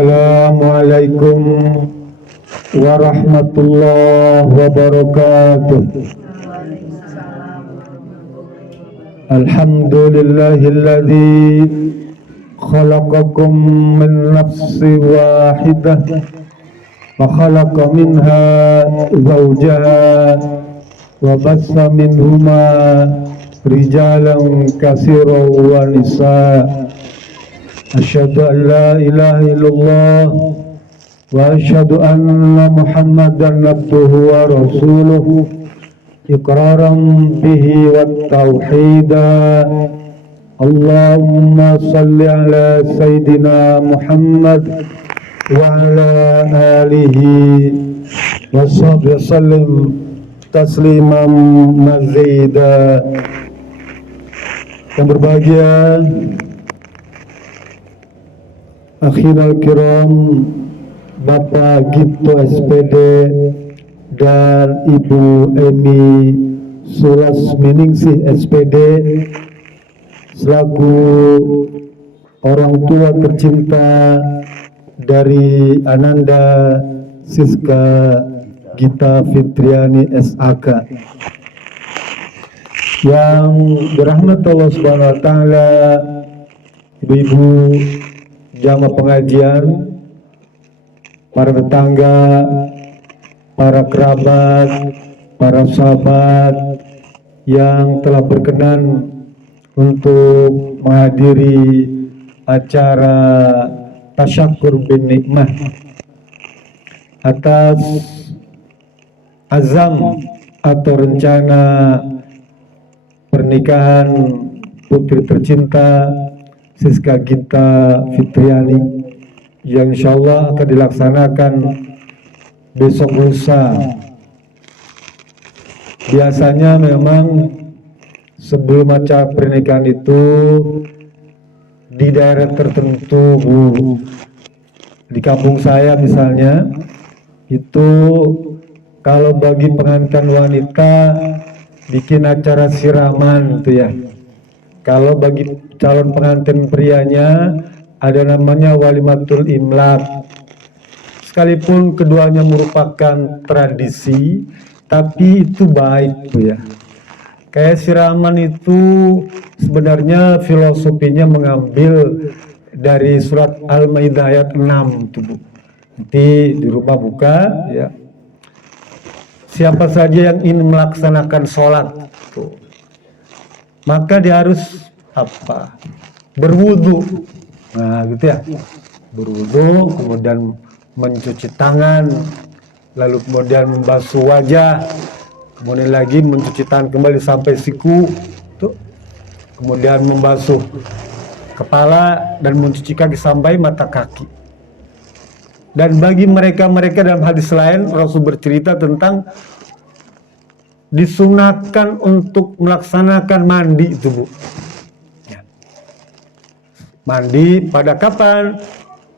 Assalamualaikum warahmatullahi wabarakatuh. Alhamdulillahilladzi khalaqakum min nafsin wahidah wa khalaqa minha zawjaha wa bassa minhuma rijalan katsiran wa nisaa. Asyhadu an la ilaha illallah wa asyhadu anna Muhammadan abduhu wa rasuluh iqraran bihi wat tauhida. Allahumma salli ala sayyidina Muhammad wa ala alihi wa sahbihi sallim tasliman mazida. Yang berbahagia akhirul kiram, Bapak Gito SPD dan Ibu Emi Sulasminingsih SPD selaku orang tua tercinta dari Ananda Siska Gita Fitriani SAK yang dirahmati Allah Subhanahu wa taala, ibu-ibu jamaah pengajian, para tetangga, para kerabat, para sahabat yang telah berkenan untuk menghadiri acara tasyakur bin nikmah atas azam atau rencana pernikahan putri tercinta Siska Gita Fitriani yang insyaallah akan dilaksanakan besok lusa. Biasanya memang sebelum acara pernikahan itu di daerah tertentu, Bu, di kampung saya misalnya, itu kalau bagi pengantin wanita bikin acara siraman tuh ya. Kalau bagi calon pengantin prianya ada namanya walimatul imlak. Sekalipun keduanya merupakan tradisi, tapi itu baik tuh ya. Kayak siraman itu sebenarnya filosofinya mengambil dari surat Al-Maidah ayat 6 tuh, Bu. Nanti di rumah buka ya. Siapa saja yang ingin melaksanakan sholat tuh, maka dia harus apa? Berwudu. Nah, gitu ya. Berwudu, kemudian mencuci tangan, lalu kemudian membasuh wajah, kemudian lagi mencuci tangan kembali sampai siku, tuh. Kemudian membasuh kepala dan mencuci kaki sampai mata kaki. Dan bagi mereka-mereka dalam hadis lain, Rasul bercerita tentang disunahkan untuk melaksanakan mandi itu, Bu. Ya. Mandi pada kapan?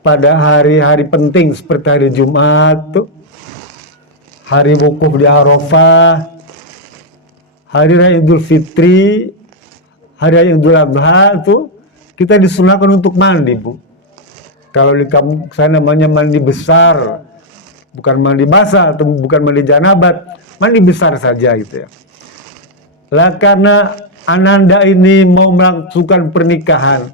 Pada hari-hari penting seperti hari Jumat, tuh. Hari wukuf di Arafah, hari Raya Idul Fitri, hari Raya Idul Adha, tuh kita disunahkan untuk mandi, Bu. Kalau di kampung saya namanya mandi besar, bukan mandi basah atau bukan mandi janabat, mandi besar saja gitu ya. Lah karena Ananda ini mau melangsungkan pernikahan,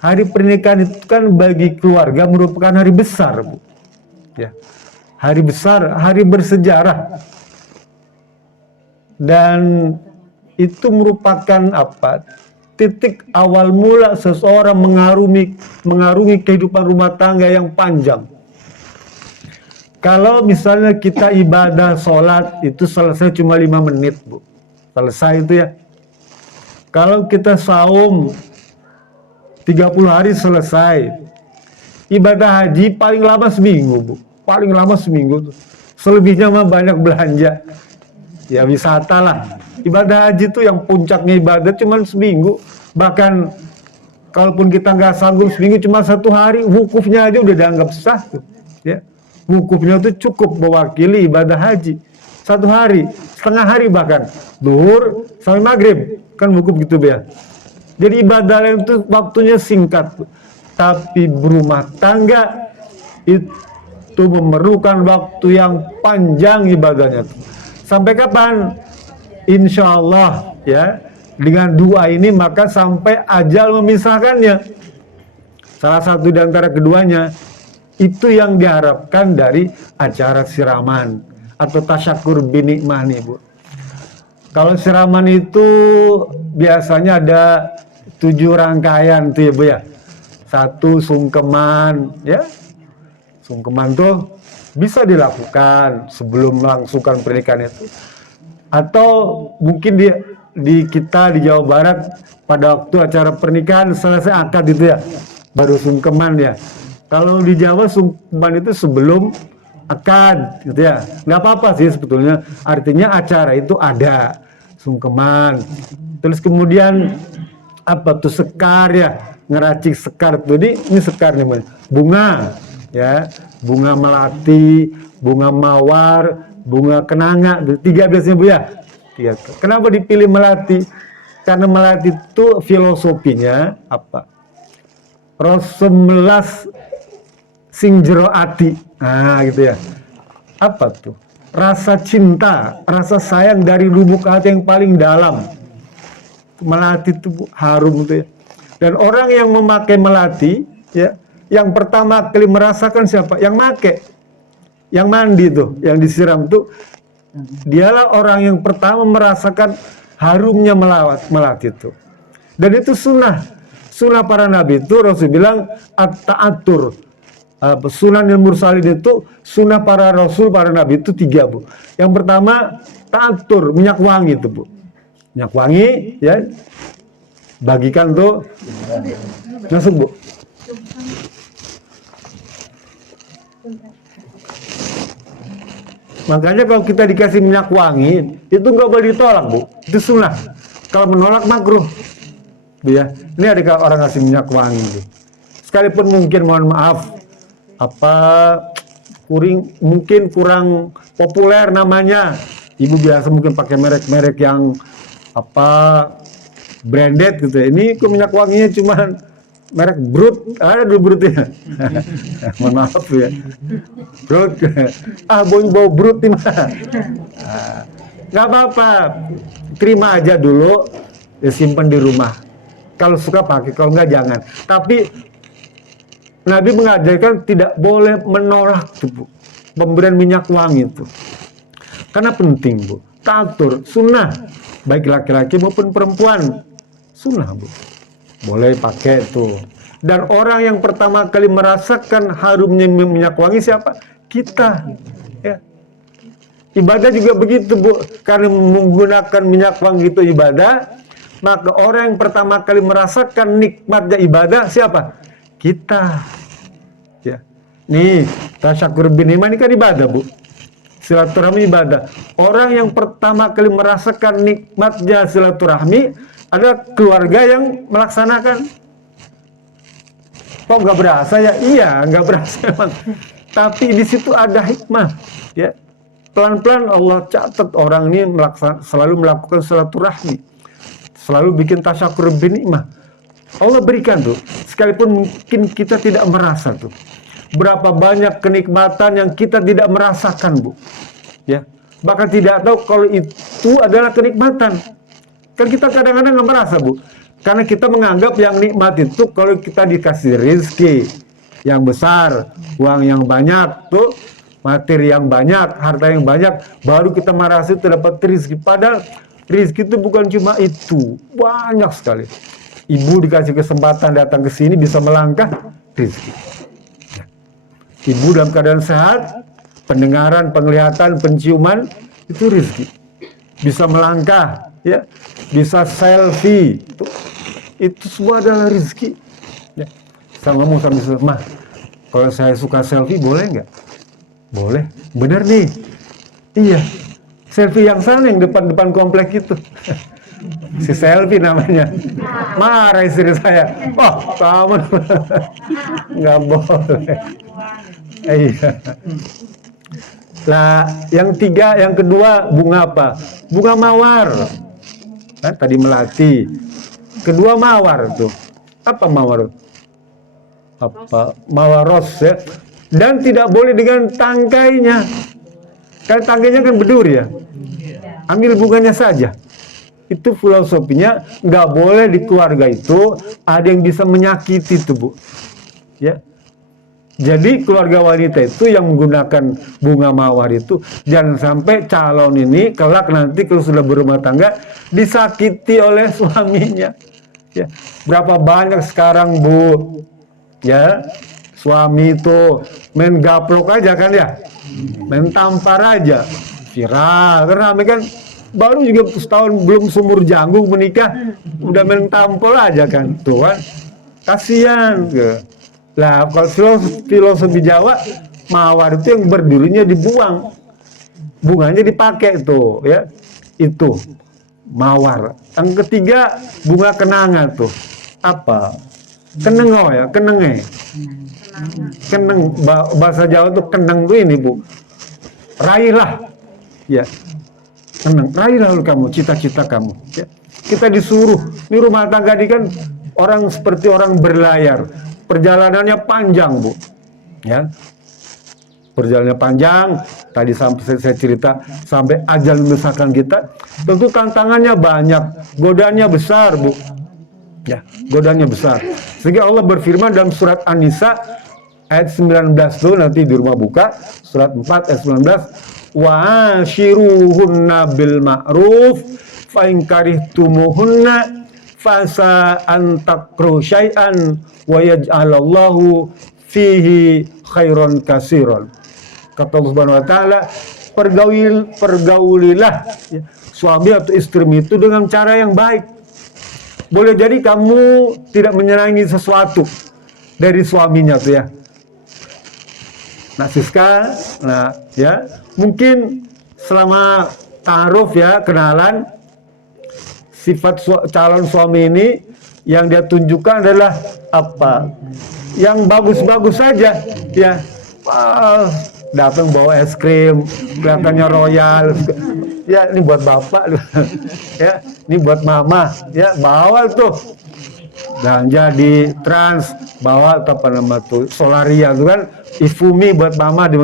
hari pernikahan itu kan bagi keluarga merupakan hari besar, Bu. Ya. Hari besar, hari bersejarah. Dan itu merupakan apa? Titik awal mula seseorang mengarungi kehidupan rumah tangga yang panjang. Kalau misalnya kita ibadah sholat itu selesai cuma 5 menit, Bu. Selesai itu ya. Kalau kita saum 30 hari selesai. Ibadah haji paling lama seminggu, Bu. Paling lama seminggu. Selebihnya mah banyak belanja. Ya wisata lah. Ibadah haji itu yang puncaknya ibadah cuma seminggu. Bahkan kalaupun kita nggak sanggup seminggu cuma 1 hari, wukufnya aja udah dianggap sah tuh. Ya. Wukufnya itu cukup mewakili ibadah haji. 1 hari, setengah hari bahkan. Duhur sampai maghrib. Kan wukuf gitu ya. Jadi ibadah itu waktunya singkat. Tapi berumah tangga itu memerlukan waktu yang panjang ibadahnya. Sampai kapan? Insya Allah ya, dengan doa ini maka sampai ajal memisahkannya. Salah satu di antara keduanya itu yang diharapkan dari acara siraman atau tasyakur binikmah nih Bu. Kalau siraman itu biasanya ada 7 rangkaian tuh ya Bu ya. 1 sungkeman ya. Sungkeman tuh bisa dilakukan sebelum melangsungkan pernikahan itu. Atau mungkin di kita di Jawa Barat pada waktu acara pernikahan selesai akad itu ya, baru sungkeman ya. Kalau di Jawa sungkeman itu sebelum akad gitu ya. Nggak apa-apa sih sebetulnya, artinya acara itu ada sungkeman. Terus kemudian apa tuh, sekar ya, ngeracik sekar tuh. Ini sekar nih bunga ya, bunga melati, bunga mawar, bunga kenanga, 3 biasanya Bu ya. 3. Kenapa dipilih melati? Karena melati itu filosofinya apa? Rosemelas sing jero ati. Nah gitu ya. Apa tuh? Rasa cinta, rasa sayang dari lubuk hati yang paling dalam. Melati itu harum tuh ya. Dan orang yang memakai melati ya, yang pertama kali merasakan siapa? Yang make. Yang mandi tuh, yang disiram tuh, dialah orang yang pertama merasakan harumnya melati itu. Dan itu sunnah para nabi itu. Rasul bilang at-ta'atur, sunanil mursalin itu, sunnah para rasul, para nabi itu 3 Bu. Yang pertama ta'atur, minyak wangi itu Bu. Minyak wangi ya, bagikan tuh masuk Bu. Makanya kalau kita dikasih minyak wangi, itu nggak boleh ditolak Bu, itu sunnah. Kalau menolak makruh Bu ya. Ini ada orang kasih minyak wangi Bu. Sekalipun mungkin mohon maaf apa mungkin kurang populer namanya, Ibu biasa mungkin pakai merek-merek yang apa branded gitu ya. Ini kok minyak wanginya cuman merek Brut, ada dulu Brut ya. Mohon maaf ya. Brut, bau Brut di mana? Nggak apa-apa, terima aja dulu, ya simpan di rumah. Kalau suka pakai, kalau nggak jangan. Tapi Nabi mengajarkan tidak boleh menolak tuh, Bu, pemberian minyak wangi itu. Karena penting Bu, ta'atur, sunnah, baik laki-laki maupun perempuan, sunnah Bu. Boleh pakai tuh. Dan orang yang pertama kali merasakan harumnya minyak wangi siapa? Kita. Ya. Ibadah juga begitu Bu. Karena menggunakan minyak wangi itu ibadah, maka orang yang pertama kali merasakan nikmatnya ibadah siapa? Kita. Ya. Nih, tasyakur binikmah ini kan ibadah Bu. Silaturahmi ibadah. Orang yang pertama kali merasakan nikmatnya silaturahmi ada keluarga yang melaksanakan. Kok nggak berasa ya? Iya, nggak berasa emang. Tapi di situ ada hikmah. Ya, pelan-pelan Allah catat orang ini selalu melakukan silaturahmi, selalu bikin tasyakur binikmah. Allah berikan tuh, sekalipun mungkin kita tidak merasa tuh. Berapa banyak kenikmatan yang kita tidak merasakan Bu. Ya, bahkan tidak tahu kalau itu adalah kenikmatan. Kan kita kadang-kadang nggak merasa Bu, karena kita menganggap yang nikmat itu kalau kita dikasih rezeki yang besar, uang yang banyak tuh, materi yang banyak, harta yang banyak, baru kita merasa itu dapat rezeki. Padahal rezeki itu bukan cuma itu, banyak sekali. Ibu dikasih kesempatan datang ke sini bisa melangkah, rezeki. Ibu dalam keadaan sehat, pendengaran, penglihatan, penciuman, itu rezeki. Bisa melangkah, ya, bisa selfie, itu semua adalah rezeki. Ya. Saya ngomong sama istri, "Mah, kalau saya suka selfie boleh nggak?" Boleh, bener nih. Iya, selfie yang sana yang depan komplek itu. Si selfie namanya. Marah istri saya. Oh, kamu nggak boleh. Iya. Nah, yang kedua bunga apa? Bunga mawar. Nah, tadi melati. Kedua mawar tuh. Apa mawar? Apa? Mawar ros ya. dan tidak boleh dengan tangkainya. Kan tangkainya kan berduri ya. Ambil bunganya saja. Itu filosofinya, nggak boleh di keluarga itu ada yang bisa menyakiti itu, Bu. Ya. Jadi keluarga wanita itu yang menggunakan bunga mawar itu jangan sampai calon ini kelak nanti kalau sudah berumah tangga disakiti oleh suaminya. Ya. Berapa banyak sekarang, Bu, ya, suami itu main gaplok aja kan ya, main tampar aja, viral karena kan baru juga setahun belum sumur janggung menikah udah main tampol aja kan, tuh kan kasihan. Lah kalau filosofi Jawa, mawar itu yang berdurinya dibuang, bunganya dipakai tuh ya, itu mawar. Yang ketiga bunga kenanga tuh apa, kenengo ya, kenenge, keneng, bahasa Jawa tuh keneng tuh ini, Bu, raihlah ya, keneng, raihlah kamu cita-cita kamu ya. Kita disuruh ini rumah tangga ini kan orang seperti orang berlayar, perjalanannya panjang, Bu, ya. Perjalanannya panjang, tadi sampai saya cerita sampai ajal memisahkan kita. Tentu tantangannya banyak, godaannya besar, Bu. Ya, godaannya besar. Sehingga Allah berfirman dalam surat An-Nisa ayat 19 tuh, nanti di rumah buka, surat 4 ayat 19, wa ashiruhunna bil ma'ruf fa in karihtumuhunna fasa an takru syai'an wa yaj'alallahu fihi khairan katsiran. Kata Allah Subhanahu wa taala, pergaulilah ya, suami atau istri itu dengan cara yang baik. Boleh jadi kamu tidak menyenangi sesuatu dari suaminya tuh ya. Nah, Siska, nah ya, mungkin selama ta'aruf ya, kenalan, sifat calon suami ini yang dia tunjukkan adalah apa? Yang bagus-bagus saja ya. Datang bawa es krim, kelihatannya royal. Ya, ini buat bapak, ya, ini buat mama, ya, bawa tuh. Dan jadi Trans, bawa apa nama tuh, Solaria tuh kan, Ifumi buat mama di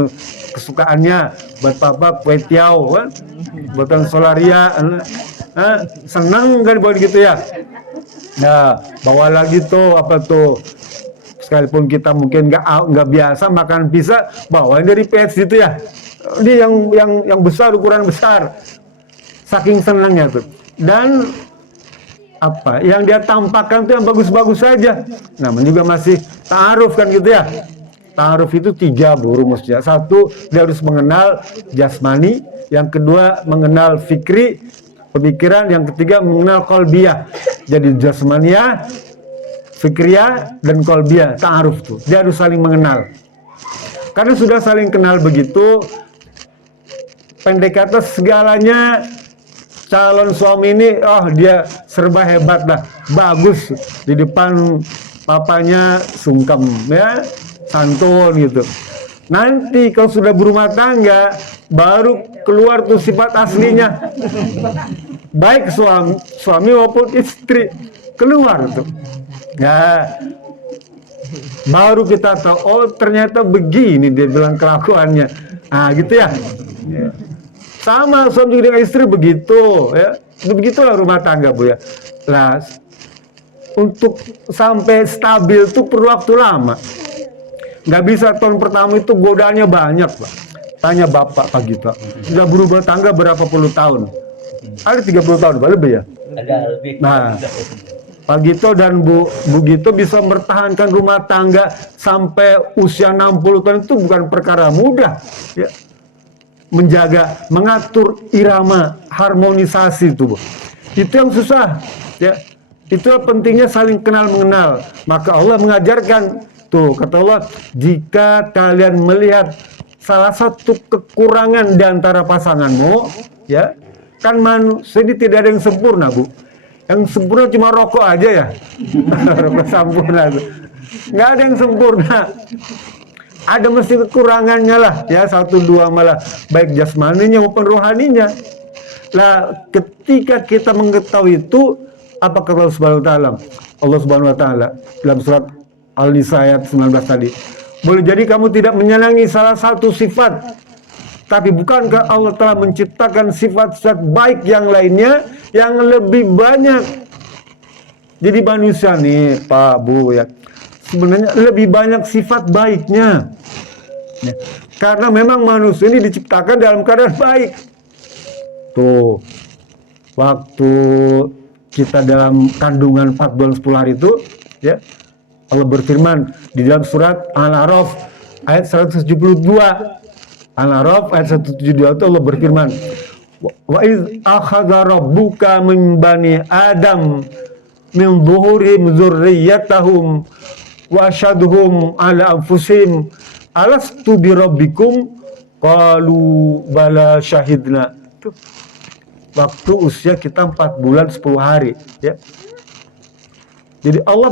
kesukaannya, buat papa kue tiaw kan, buatan Solaria, senang kan buat gitu ya. Nah, bawa lagi tuh apa tuh, sekalipun kita mungkin nggak biasa makan pizza, bawain dari PS gitu ya. Ini yang besar, ukuran besar, saking senangnya tuh. Dan apa yang dia tampakkan tuh yang bagus-bagus saja. Namanya juga masih ta'aruf kan gitu ya. Ta'aruf itu 3 rumusnya. 1, dia harus mengenal jasmani, yang kedua mengenal fikri, pemikiran, yang ketiga mengenal qalbiyah. Jadi jasmania, fikriyah, dan qalbiyah, ta'aruf tuh. Dia harus saling mengenal. Karena sudah saling kenal begitu, pendek kata segalanya, calon suami ini, oh dia serba hebat dah, bagus, di depan papanya sungkem ya, santun gitu. Nanti kalau sudah berumah tangga, baru keluar tuh sifat aslinya, baik suami maupun istri, keluar tuh ya. Baru kita tahu, oh ternyata begini dia bilang kelakuannya. Nah gitu ya. Sama suami dengan istri begitu ya. Begitulah rumah tangga, Bu ya. Nah, untuk sampai stabil itu perlu waktu lama. Nggak bisa tahun pertama itu godaannya banyak, Pak. Tanya Bapak Pak Gita, sudah berubah tangga berapa puluh tahun? Ada 30 tahun, Pak, lebih ya? Ada lebih. Nah, Pak Gito dan Bu Gito bisa mempertahankan rumah tangga sampai usia 60 tahun itu bukan perkara mudah ya. Menjaga, mengatur irama, harmonisasi itu, Bu. Itu yang susah ya. Itu pentingnya saling kenal mengenal. Maka Allah mengajarkan tuh, kata Allah, jika kalian melihat salah satu kekurangan di antara pasanganmu ya, kan manusia ini tidak ada yang sempurna, Bu. Yang sempurna cuma rokok aja ya. Rokok sempurna. Nggak ada yang sempurna. Ada mesti kekurangannya lah. Ya, 1-2 malah. Baik jasmaninya maupun rohaninya. Nah, ketika kita mengetahui itu, apa kata Allah Subhanahu wa Ta'ala? Allah Subhanahu wa Ta'ala dalam surat Al-Nisa ayat 19 tadi. Boleh jadi kamu tidak menyenangi salah satu sifat, tapi bukankah Allah telah menciptakan sifat-sifat baik yang lainnya yang lebih banyak? Jadi manusia nih Pak Bu ya, sebenarnya lebih banyak sifat baiknya ya. Karena memang manusia ini diciptakan dalam keadaan baik. Tuh, waktu kita dalam kandungan 4 bulan 10 hari itu ya, Allah berfirman di dalam surat Al-A'raf ayat 172. Al-A'raf ayat 172 itu Allah berfirman, wa iz akhadha rabbuka min bani adam min zuhurihim dzurriyyatahum wa asyhadhum ala anfusihim alastu bi rabbikum qalu bala syahidna. Tuh, waktu usia kita 4 bulan 10 hari ya. Jadi Allah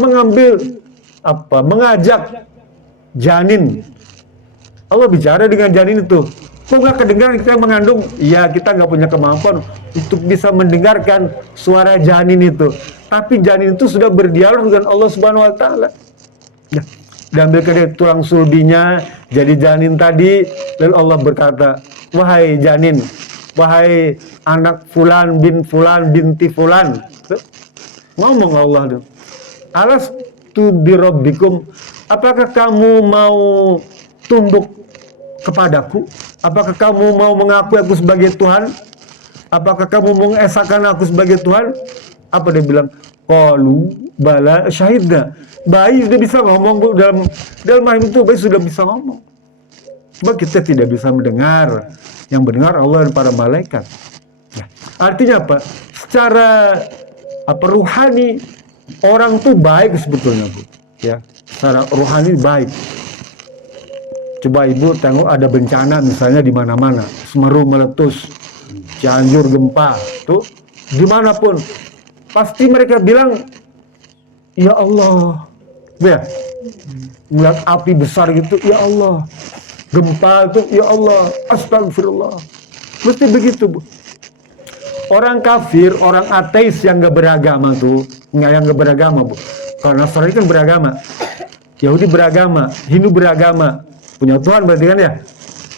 mengajak janin. Allah bicara dengan janin itu. Kok nggak kedengaran kita mengandung? Ya, kita nggak punya kemampuan untuk bisa mendengarkan suara janin itu. Tapi janin itu sudah berdialog dengan Allah Subhanahu Wa Taala. Ya, diambilkan dari tulang sulbinya jadi janin tadi. Lalu Allah berkata, wahai janin, wahai anak fulan bin fulan binti fulan. Ngomong Allah tuh, alastu birabbikum, apakah kamu mau tunduk kepadaku? Apakah kamu mau mengakui aku sebagai Tuhan? Apakah kamu mengesahkan aku sebagai Tuhan? Apa dia bilang? Qalu bala syahidna. Bayi sudah bisa ngomong, Bu. Dalam rahim itu bayi sudah bisa ngomong. Sebab kita tidak bisa mendengar. Yang mendengar Allah dan para malaikat. Ya. Artinya apa? Secara rohani orang tuh baik sebetulnya, Bu. Ya, secara rohani baik. Coba Ibu tengok ada bencana misalnya di mana-mana, Semeru meletus, Cianjur gempa, tuh dimanapun pasti mereka bilang, ya Allah, ya, melihat api besar gitu, ya Allah, gempa itu, ya Allah, astagfirullah, mesti begitu, Bu. Orang kafir, orang ateis yang gak beragama tuh, yang gak beragama, Bu. Kalau Nasrani kan beragama, Yahudi beragama, Hindu beragama, punya Tuhan berarti kan ya.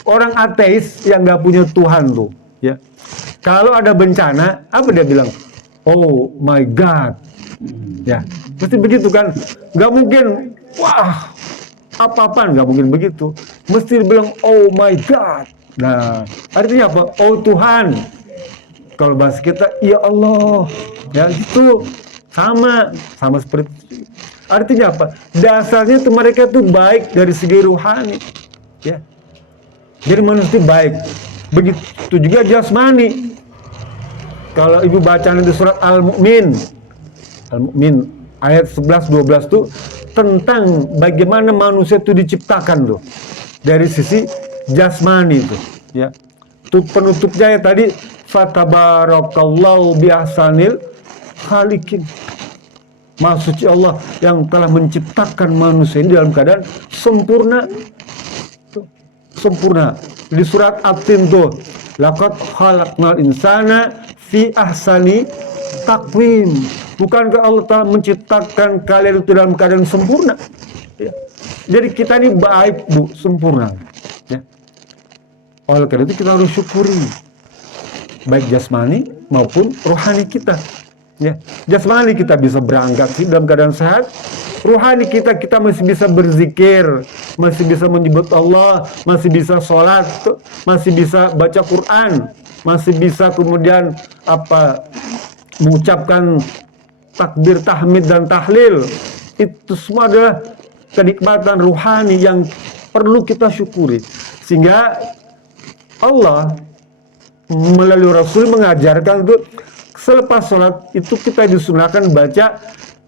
Orang ateis yang nggak punya Tuhan tuh ya, kalau ada bencana apa dia bilang? Oh my God ya, pasti begitu kan. Nggak mungkin wah apa-apaan, nggak mungkin begitu, mesti bilang oh my God. Nah artinya apa? Oh Tuhan. Kalau bahasa kita ya Allah ya, itu sama seperti itu. Artinya apa? Dasarnya tuh mereka tuh baik dari segi rohani, ya. Jadi manusia baik. Begitu juga jasmani. Kalau Ibu baca di surat Al-Mu'min ayat 11-12 tuh tentang bagaimana manusia itu diciptakan tuh dari sisi jasmani itu, ya. Tuh penutupnya ya tadi, fatabarakallahu biahsanil khaliqin. Maha suci Allah yang telah menciptakan manusia ini dalam keadaan sempurna. Sempurna. Di surat At-Tin tuh, laqad khalaqnal insana fi ahsani taqwim. Bukankah Allah telah menciptakan kalian itu dalam keadaan sempurna? Ya. Jadi kita ini baik, Bu, sempurna. Ya. Oleh karena itu kita harus syukuri baik jasmani maupun rohani kita. Ya, jasmani kita bisa berangkat dalam keadaan sehat, rohani kita masih bisa berzikir, masih bisa menyebut Allah, masih bisa sholat, masih bisa baca Quran, masih bisa kemudian mengucapkan takbir, tahmid dan tahlil. Itu semua adalah kenikmatan rohani yang perlu kita syukuri. Sehingga Allah melalui Rasul mengajarkan itu, selepas sholat itu kita disunahkan baca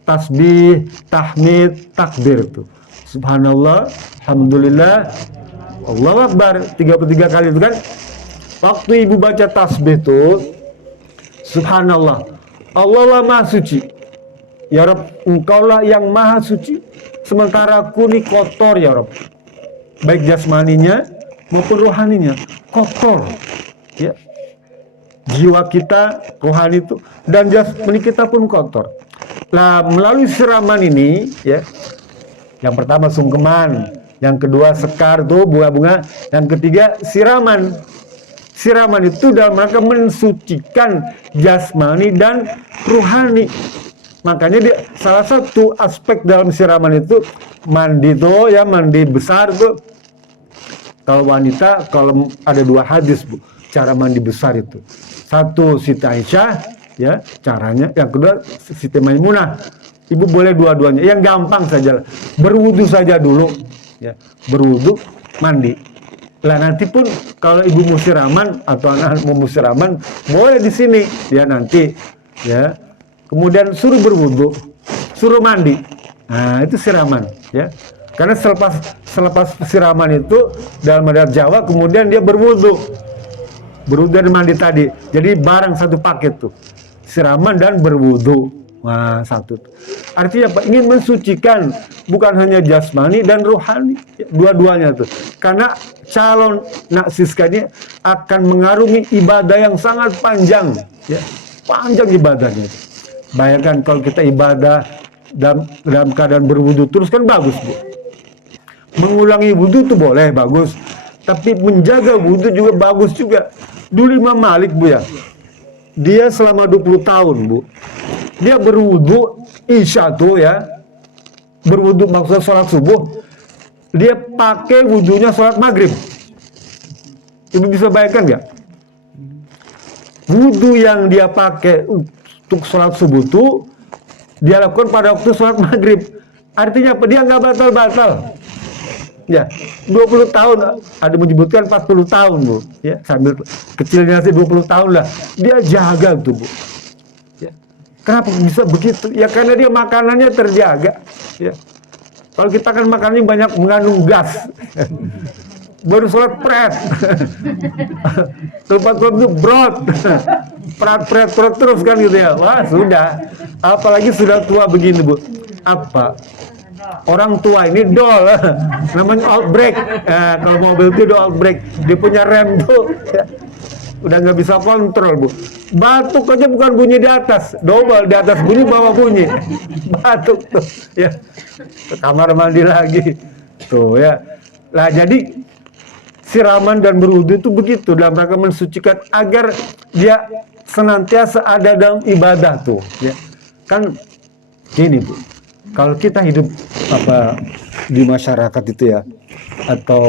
tasbih, tahmid, takbir itu. Subhanallah, alhamdulillah, Allahu Akbar 33 kali itu kan. Waktu Ibu baca tasbih itu, Subhanallah, Allah lah maha suci. Ya Rabb, Engkaulah yang maha suci. Sementara aku ini kotor ya Rabb. Baik jasmaninya maupun rohaninya kotor. Ya. Jiwa kita, rohani itu, dan jasmani kita pun kotor. Nah, melalui siraman ini, ya, yang pertama sungkeman, yang kedua sekar tuh bunga-bunga, yang ketiga siraman. Siraman itu dalam rangka mensucikan jasmani dan ruhani. Makanya dia, salah satu aspek dalam siraman itu mandi tuh ya, mandi besar tuh. Kalau wanita, kalau ada 2 hadis Bu, cara mandi besar itu. Satu Siti Aisyah ya caranya, yang kedua Siti Maimunah. Ibu boleh dua-duanya, yang gampang saja, berwudu saja dulu ya, berwudu mandi. Lah nanti pun kalau ibu mau siraman atau anak mau siraman boleh di sini ya nanti ya. Kemudian suruh berwudu, suruh mandi. Nah, itu siraman ya. Karena selepas siraman itu dalam adat Jawa kemudian dia berwudu. Berwudu dan mandi tadi. Jadi barang satu paket tuh. Siraman dan berwudu. Nah, satu. Artinya apa? Ingin mensucikan bukan hanya jasmani dan rohani, dua-duanya tuh. Karena calon naksiska ini akan mengarungi ibadah yang sangat panjang, ya. Panjang ibadahnya. Bayangkan kalau kita ibadah dalam keadaan berwudu terus kan bagus, Bu. Mengulangi wudu itu boleh, bagus. Tapi menjaga wudu juga bagus juga. Dulu Imam Malik, Bu ya. Dia selama 20 tahun, Bu. Dia berwudu Isya tuh ya. Berwudu maksudnya sholat subuh. Dia pakai wudunya sholat maghrib. Ibu bisa bayangkan nggak? Wudu yang dia pakai untuk sholat subuh tuh dia lakukan pada waktu sholat maghrib. Artinya apa? Dia nggak batal-batal. Ya, 20 tahun, ada menyebutkan 40 tahun, Bu. Ya, sambil kecilnya sih 20 tahun lah. Dia jaga tuh, Bu. Ya. Kenapa bisa begitu? Ya karena dia makanannya terjaga. Ya. Kalau kita kan makanannya banyak mengandung gas. Baru sholat pret. Tempat-tempat itu brot. Pret terus kan gitu ya. Wah, sudah. Apalagi sudah tua begini, Bu. Apa? Orang tua ini dol, namanya outbreak. Kalau mobil itu udah outbreak, dia punya rem tuh, ya. Udah nggak bisa kontrol, Bu. Batuk aja bukan bunyi di atas, double di atas bunyi, bawah bunyi. Batuk tuh, ya. Ke kamar mandi lagi, tuh ya. Lah jadi siraman dan berwudu itu begitu dalam rangka mensucikan agar dia senantiasa ada dalam ibadah tuh, ya. Kan gini, Bu. Kalau kita hidup di masyarakat itu ya, atau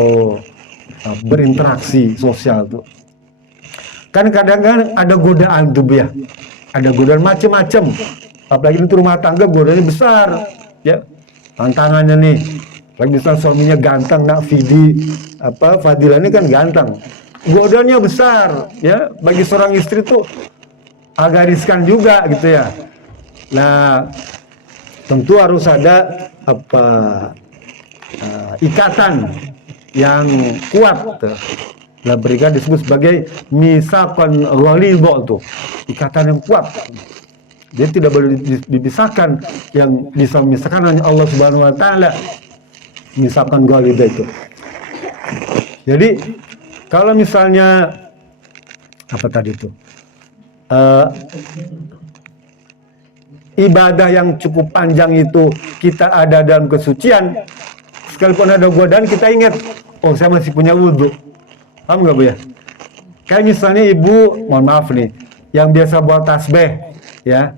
berinteraksi sosial tuh, kan kadang-kadang ada godaan tuh ya, ada godaan macem-macem. Apalagi itu rumah tangga godaannya besar, ya, tantangannya nih. Lagi misalnya suaminya ganteng, nak Fadila ini kan ganteng, godaannya besar, ya. Bagi seorang istri tuh agak riskan juga gitu ya. Nah, tentu harus ada ikatan yang kuat. Nah, berikan disebut sebagai misaqan ghalidha tuh, ikatan yang kuat. Dia tidak boleh dipisahkan, yang bisa memisahkan hanya Allah Subhanahu wa taala. Misaqan ghalidha itu. Jadi kalau misalnya apa tadi itu? Ibadah yang cukup panjang itu kita ada dalam kesucian, sekalipun ada godaan kita ingat, oh saya masih punya wudhu. Paham nggak, Bu ya? Kayak misalnya ibu, mohon maaf nih, yang biasa bawa tasbih, ya,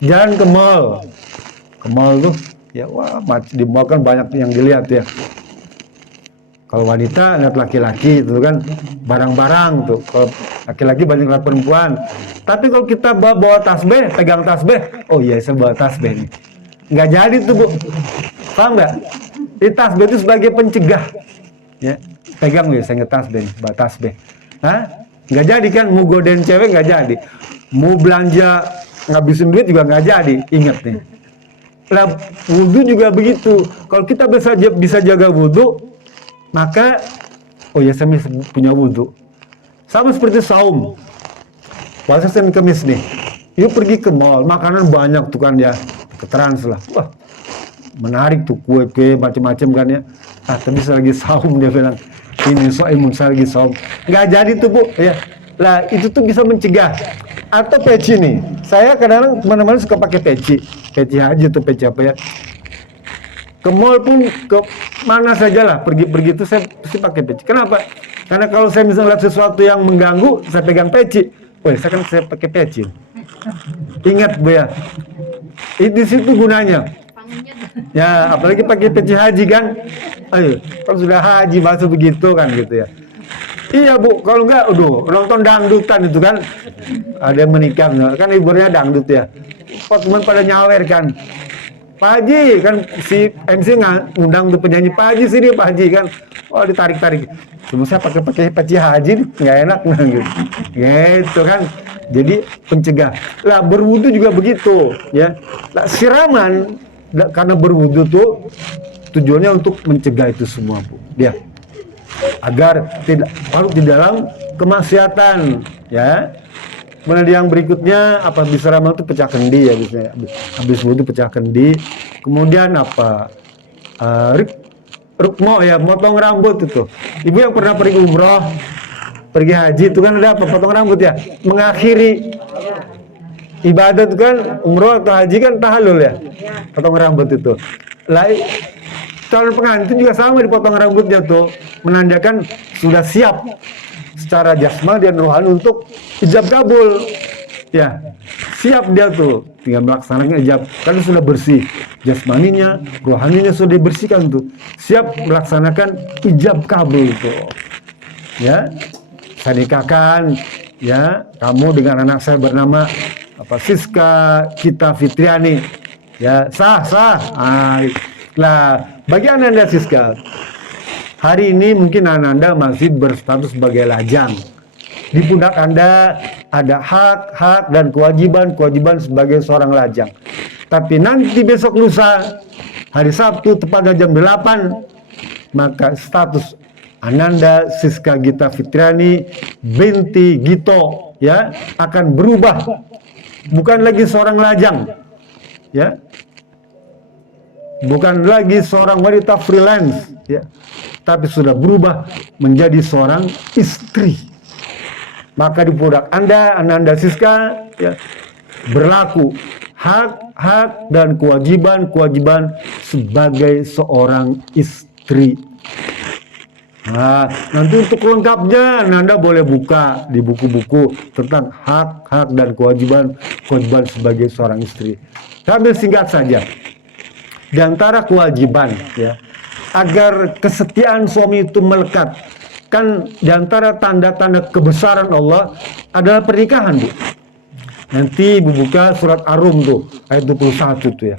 jalan ke mall tuh, ya wah, di mall kan banyak yang dilihat ya. Kalau wanita lihat laki-laki itu kan barang-barang tuh. Kalau laki-laki banyak lihat perempuan. Tapi kalau kita bawa tasbih, pegang tasbih, oh iya saya bawa tasbih nih. Nggak jadi tuh, Bu. Paham nggak? Di tasbih itu sebagai pencegah. Ya, pegang ya saya ngetasbih, bawa tasbih. Hah? Nggak jadi kan, mau godain cewek nggak jadi. Mau belanja ngabisin duit juga nggak jadi. Ingat nih. Lah, wudhu juga begitu. Kalau kita bisa jaga wudhu, maka oh ya saya punya wudhu. Sama seperti saum, puasa Senin Kamis nih, yuk pergi ke mall, makanan banyak tuh kan ya, ketrans lah, wah menarik tuh, kue macam-macam kan ya. Tapi saya lagi saum, dia bilang ini soimun, saya lagi saum, nggak jadi tuh, Bu ya. Lah itu tuh bisa mencegah. Atau peci nih, saya kadang-kadang kemana-mana suka pakai peci haji tuh, peci apa ya, ke mall pun mana sajalah pergi-pergi itu saya pasti pakai peci. Kenapa? Karena kalau saya misalnya lihat sesuatu yang mengganggu, saya pegang peci. Wah, saya pakai peci. Ingat Bu ya, di situ gunanya. Ya, apalagi pakai peci haji kan. Ayo, kalau sudah haji masuk begitu kan gitu ya. Iya Bu, kalau enggak, nonton dangdutan itu kan. Ada yang menikah, kan hiburnya dangdut ya. Kok teman pada nyawer kan. Pak Haji kan si MC ngundang tuh penyanyi, Pak Haji sini Pak Haji kan. Oh ditarik-tarik. Cuma saya pakai peci haji nggak enak nah, gitu. Gitu kan. Jadi pencegah. Lah berwudu juga begitu ya. Lah siraman karena berwudu tuh tujuannya untuk mencegah itu semua Bu. Ya. Agar tidak larut di dalam kemaksiatan ya. Kemudian yang berikutnya apa bisa ramal itu pecah kendi ya biasanya. Habis wudu pecah kendi. Kemudian apa? Rukmo ya, motong rambut itu. Ibu yang pernah pergi umroh, pergi haji itu kan ada apa? Potong rambut ya. Mengakhiri ibadah itu kan umroh atau haji kan tahallul ya. Potong rambut itu. Lah calon pengantin juga sama dipotong rambutnya tuh, menandakan sudah siap secara jasmani dan rohani untuk ijab kabul. Ya, siap dia tuh, tinggal melaksanakan ijab karena sudah bersih jasmaninya, rohaninya sudah dibersihkan tuh, siap melaksanakan ijab kabul itu. Ya, saya nikahkan ya kamu dengan anak saya bernama Siska Gita Fitriani. Ya, sah. Nah, bagi Ananda Siska, hari ini mungkin Ananda masih berstatus sebagai lajang. Di pundak Anda ada hak-hak dan kewajiban sebagai seorang lajang. Tapi nanti besok lusa, hari Sabtu tepatnya jam 8, maka status Ananda Siska Gita Fitriani binti Gito ya akan berubah. Bukan lagi seorang lajang. Ya. Bukan lagi seorang wanita freelance ya. Tapi sudah berubah menjadi seorang istri. Maka di pundak Anda, Ananda Siska ya, berlaku hak-hak dan kewajiban sebagai seorang istri. Nah, nanti untuk lengkapnya Ananda boleh buka di buku-buku tentang hak-hak dan kewajiban sebagai seorang istri. Sambil singkat saja. Di antara kewajiban ya, agar kesetiaan suami itu melekat, kan di antara tanda-tanda kebesaran Allah adalah pernikahan Bu. Nanti Ibu buka surat Ar-Rum tuh ayat 21 tuh ya.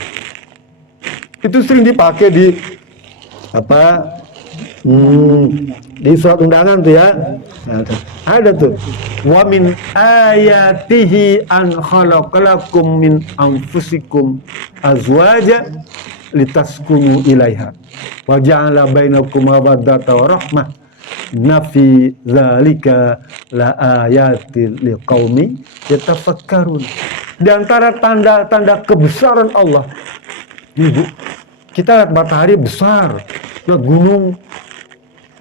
Itu sering dipakai di di surat undangan tuh ya. Nah, ada tuh. Wa min ayatihi an khalaqalakum min anfusikum azwaja litaskunu ilaiha wa ja'ala bainakum mawaddata wa rahmah nafi zalika la ayatil liqaumi yatafakkarun. Di antara tanda-tanda kebesaran Allah, Ibu, kita lihat matahari besar, lihat gunung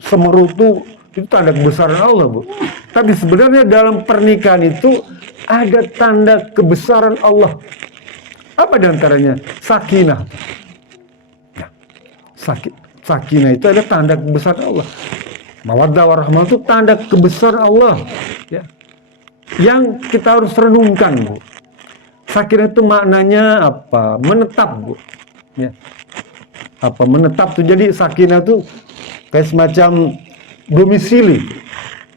Semerutu, itu tanda kebesaran Allah Bu. Tapi sebenarnya dalam pernikahan itu ada tanda kebesaran Allah. Apa di antaranya? Sakinah. Sakinah itu ada tanda kebesaran Allah. Mawaddah warahmah itu tanda kebesaran Allah ya. Yang kita harus renungkan Bu. Sakinah itu maknanya apa? Menetap Bu ya. Apa menetap tuh, jadi sakinah itu kayak semacam domisili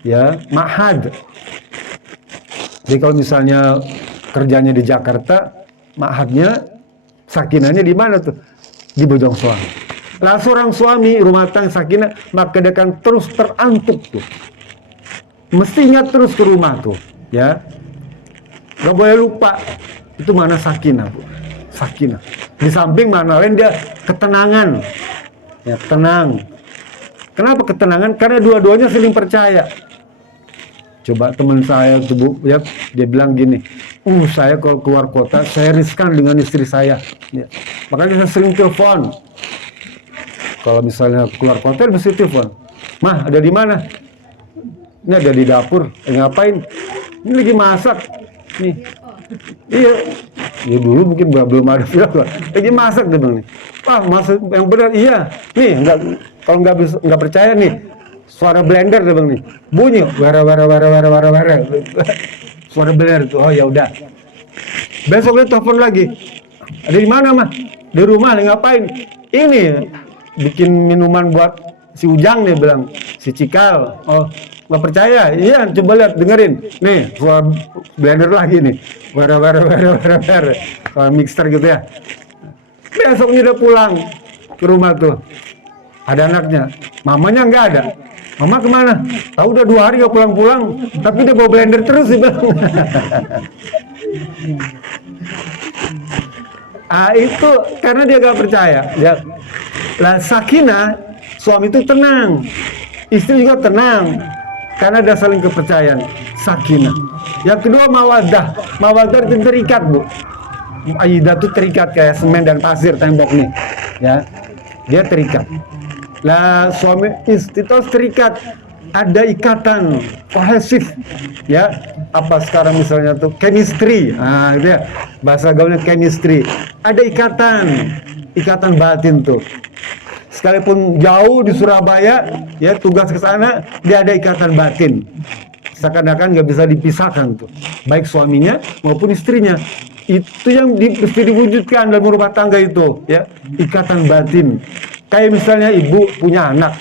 ya, ma'had. Jadi kalau misalnya kerjanya di Jakarta, ma'hadnya sakinahnya di mana tuh? Di bojong soang. Lah seorang suami rumah tangga sakinah, maka dia akan terus terantuk tuh. Mesti ingat terus ke rumah tuh, ya. Gak boleh lupa itu mana sakinah, Bu. Sakinah. Di samping mana lain dia ketenangan, ya tenang. Kenapa ketenangan? Karena dua-duanya saling percaya. Coba teman saya tuh Bu, ya, dia bilang gini, saya kalau keluar kota saya riskan dengan istri saya, ya. Makanya saya sering telepon. Kalau misalnya keluar kota mesti telepon. Mah, ada di mana? Ini ada di dapur. Ngapain? Ini lagi masak. Nih. Iya. Ya dulu mungkin belum ada film. Lagi masak dia bilang nih. Wah, masak yang benar iya. Nih, kalau nggak percaya nih, suara blender dia bilang nih. Bunyi wara. Suara blender tuh. Oh ya udah. Besok dia telepon lagi. Ada di mana mah? Di rumah lagi ngapain? Ini bikin minuman buat si Ujang nih bilang. Si Cikal. Oh, nggak percaya? Iya, coba lihat dengerin. Nih, suara blender lagi nih. Wara. Suara mixer gitu ya. Besoknya dia pulang ke rumah tuh. Ada anaknya. Mamanya nggak ada. Mama kemana? Tahu udah 2 hari gak pulang-pulang. Tapi dia bawa blender terus sih bang. Itu karena dia gak percaya. Ya. Lah sakinah, suami itu tenang. Istri juga tenang. Karena ada saling kepercayaan. Sakinah. Yang kedua mawaddah. Mawaddah itu terikat bu. Aidah itu terikat kayak semen dan pasir tembok nih. Ya. Dia terikat. Lah suami istri itu terikat, ada ikatan kohesif, ya. Apa sekarang misalnya tuh chemistry, gitu ya. Bahasa gaulnya chemistry. Ada ikatan batin tuh. Sekalipun jauh di Surabaya, ya tugas ke sana, dia ada ikatan batin. Seakan-akan nggak bisa dipisahkan tuh, baik suaminya maupun istrinya. Itu yang mesti diwujudkan dalam rumah tangga itu, ya, ikatan batin. Kayak misalnya ibu punya anak,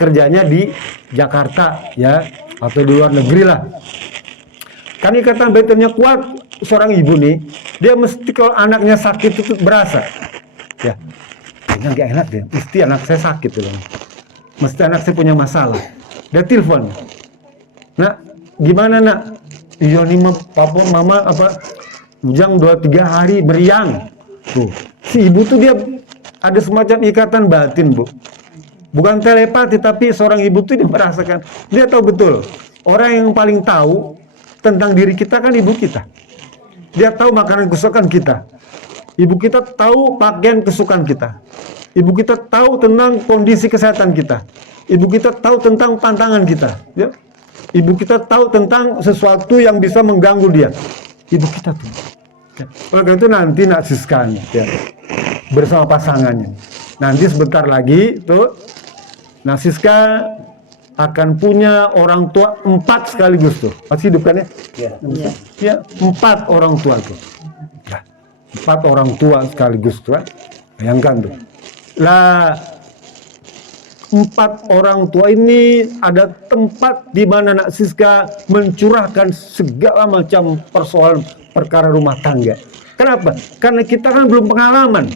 kerjanya di Jakarta, ya, atau di luar negeri lah. Kan ikatan batinnya kuat, seorang ibu nih, dia mesti kalau anaknya sakit itu berasa, ya, kayaknya nggak enak deh, mesti anak saya sakit tuh, mesti anak saya punya masalah. Dia telepon, nak, gimana nak? Iya nih papa, mama apa? Ujang 2-3 hari meriang, tuh. Si ibu tuh dia ada semacam ikatan batin bu, bukan telepati, tapi seorang ibu tuh dia merasakan, dia tahu betul orang yang paling tahu tentang diri kita kan ibu kita. Dia tahu makanan kesukaan kita, ibu kita tahu pakaian kesukaan kita, ibu kita tahu tentang kondisi kesehatan kita, ibu kita tahu tentang pantangan kita, ya. Ibu kita tahu tentang sesuatu yang bisa mengganggu dia, ibu kita tuh. Ya. Oleh itu nanti nak Siska, ya, bersama pasangannya. Nanti sebentar lagi tuh Siska akan punya orang tua 4 sekaligus tuh. Masih hidup kan ya? Iya. Ya, 4 orang tua tuh. Nah, 4 orang tua sekaligus tuh. Bayangkan tuh. Lah 4 orang tua ini ada tempat di mana Nak Siska mencurahkan segala macam persoalan perkara rumah tangga. Kenapa? Karena kita kan belum pengalaman.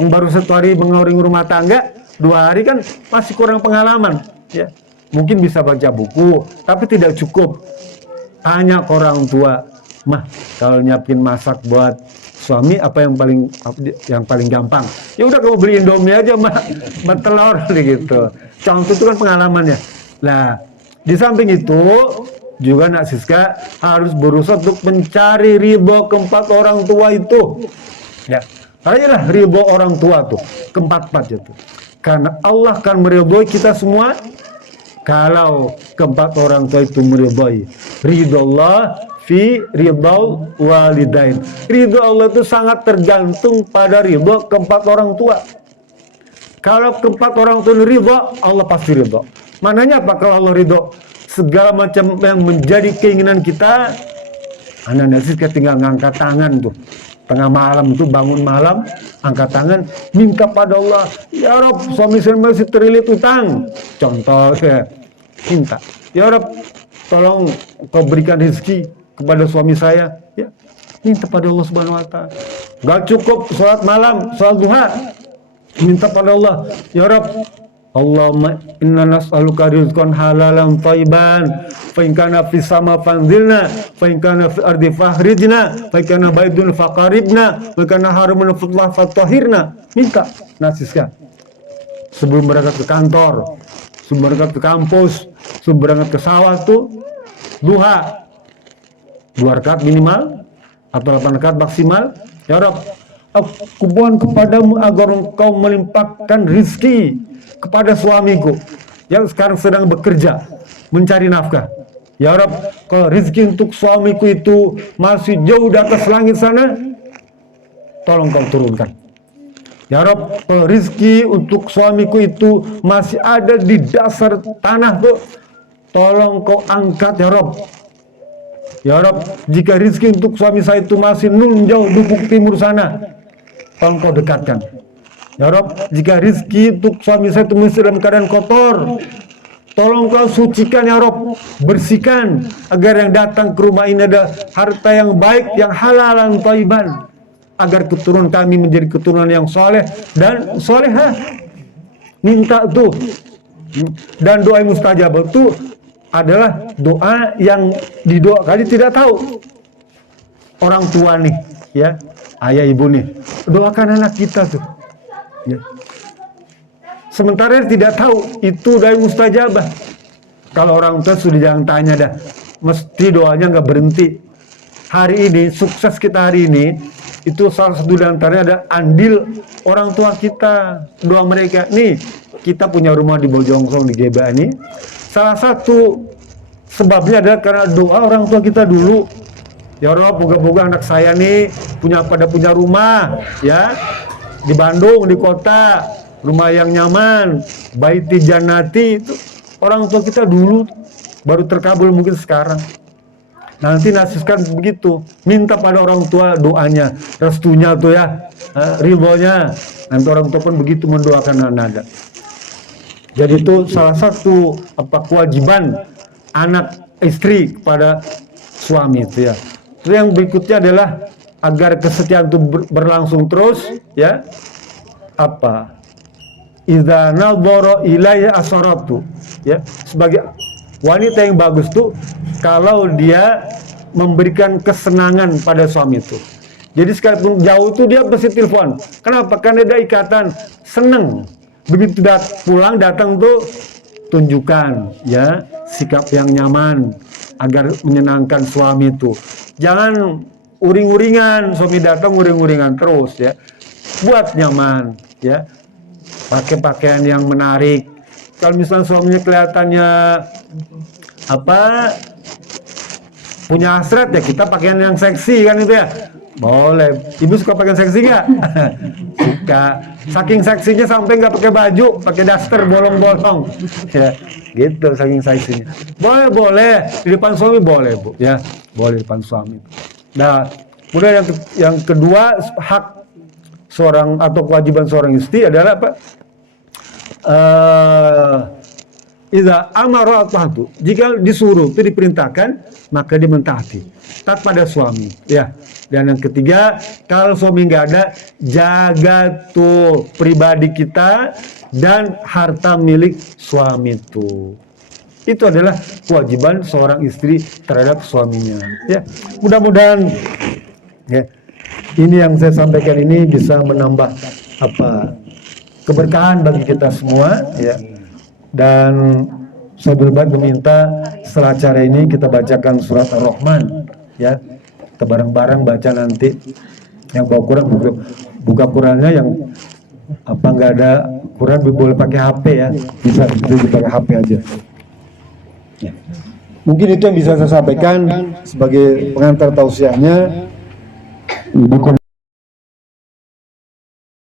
Baru 1 hari mengoring rumah tangga, 2 hari kan masih kurang pengalaman. Ya, mungkin bisa baca buku, tapi tidak cukup. Tanya ke orang tua, mah kalau nyiapin masak buat suami apa yang paling gampang? Ya udah kamu beli Indomie aja mah, telur gitu. Contoh itu kan pengalamannya. Nah, di samping itu juga Nak Siska harus berusaha untuk mencari ridho keempat orang tua itu. Ya, carilah ridho orang tua tuh, keempat-empatnya tuh. Karena Allah akan meridhoi kita semua kalau keempat orang tua itu meridhoi. Ridho Allah fi ridho walidain. Ridho Allah itu sangat tergantung pada ridho keempat orang tua. Kalau keempat orang tua ridho, Allah pasti ridho. Mananya apa kalau Allah ridho? Segala macam yang menjadi keinginan kita, anak-anak Siska tinggal ngangkat tangan tuh. Tengah malam tuh bangun malam, angkat tangan, minta pada Allah, ya Rob, suami saya masih terlilit utang. Contoh ya, minta, ya Rob, tolong kau berikan rezeki kepada suami saya. Ya, minta pada Allah Subhanahu Wa Taala. Gak cukup sholat malam, sholat duha, minta pada Allah, ya Rob, Allahumma inna nas'aluka rizqan halalan thayyiban fa in kana fis sama fanzilna fa in kana fil ardi fakhrijna fa in kana baidun faqaribna wa kana haramun fatlah fatahirna. Minta Nak Siska sebelum berangkat ke kantor, sebelum berangkat ke kampus, sebelum berangkat ke sawah tuh duha 2 rakaat minimal atau 8 rakaat maksimal. Ya Rabb, aku mohon kepadamu agar engkau melimpahkan rizki kepada suamiku yang sekarang sedang bekerja mencari nafkah. Ya Rabb, kalau rizki untuk suamiku itu masih jauh di atas langit sana, tolong kau turunkan. Ya Rob, rezeki untuk suamiku itu masih ada di dasar tanah tuh, tolong kau angkat ya Rob. Ya Rob, jika rezeki untuk suami saya itu masih jauh di ufuk timur sana, tolong kau dekatkan. Ya Rob, jika rezeki untuk suami saya itu masih dalam keadaan kotor, tolong kau sucikan ya Rob, bersihkan agar yang datang ke rumah ini ada harta yang baik, yang halal dan thayyiban, agar keturunan kami menjadi keturunan yang soleh dan solehah. Minta tuh. Dan doa mustajab itu adalah doa yang didoakan tidak tahu. Orang tua nih, ya, ayah ibu nih, doakan anak kita tuh. Ya. Sementara tidak tahu itu doa mustajabah. Kalau orang tua sudah jangan tanya dah, mesti doanya nggak berhenti. Hari ini sukses kita hari ini itu salah satu di antaranya ada andil orang tua kita, doa mereka. Nih, kita punya rumah di Bojongsong di GBA ini. Salah satu sebabnya adalah karena doa orang tua kita dulu. Ya Rob, moga-moga anak saya nih punya rumah ya di Bandung, di kota, rumah yang nyaman, baiti jannati. Itu orang tua kita dulu, baru terkabul mungkin sekarang. Nanti nasibkan begitu, minta pada orang tua doanya, restunya tuh ya, ridhonya. Nanti orang tua pun begitu mendoakan anak. Jadi itu salah satu kewajiban anak istri kepada suami itu ya. Terus yang berikutnya adalah agar kesetiaan itu berlangsung terus ya. Idza nadhara ilayya asaratu ya, sebagai wanita yang bagus tuh kalau dia memberikan kesenangan pada suami itu. Jadi sekalipun jauh itu dia pasti telepon. Kenapa? Karena ada ikatan seneng. Begitu pulang datang tuh tunjukkan ya sikap yang nyaman agar menyenangkan suami itu. Jangan uring-uringan, suami datang uring-uringan terus ya. Buat nyaman ya. Pakai pakaian yang menarik. Kalau misalnya suaminya kelihatannya punya hasrat ya kita pakaian yang seksi kan itu ya. Boleh. Ibu suka pakaian seksi nggak? Suka. Saking seksinya sampai nggak pakai baju, pakai daster bolong-bolong. Ya, gitu saking seksinya. Boleh. Di depan suami boleh, Bu. Ya, boleh di depan suami. Nah, kemudian yang kedua hak seorang atau kewajiban seorang istri adalah apa? Idza amara ata'tu, jika disuruh itu diperintahkan maka dia mentaati, taat pada suami ya. Dan yang ketiga, kalau suami nggak ada, jaga tuh pribadi kita dan harta milik suami itu adalah kewajiban seorang istri terhadap suaminya ya. Mudah-mudahan ya ini yang saya sampaikan ini bisa menambah keberkahan bagi kita semua ya. Dan saya berbaik meminta setelah acara ini kita bacakan surat Ar-Rahman ya. Kita bareng-bareng baca nanti. Yang bawa Quran buka Qurannya, yang nggak ada Quran boleh pakai HP ya. Bisa pakai HP aja. Ya. Mungkin itu yang bisa saya sampaikan sebagai pengantar tausiahnya.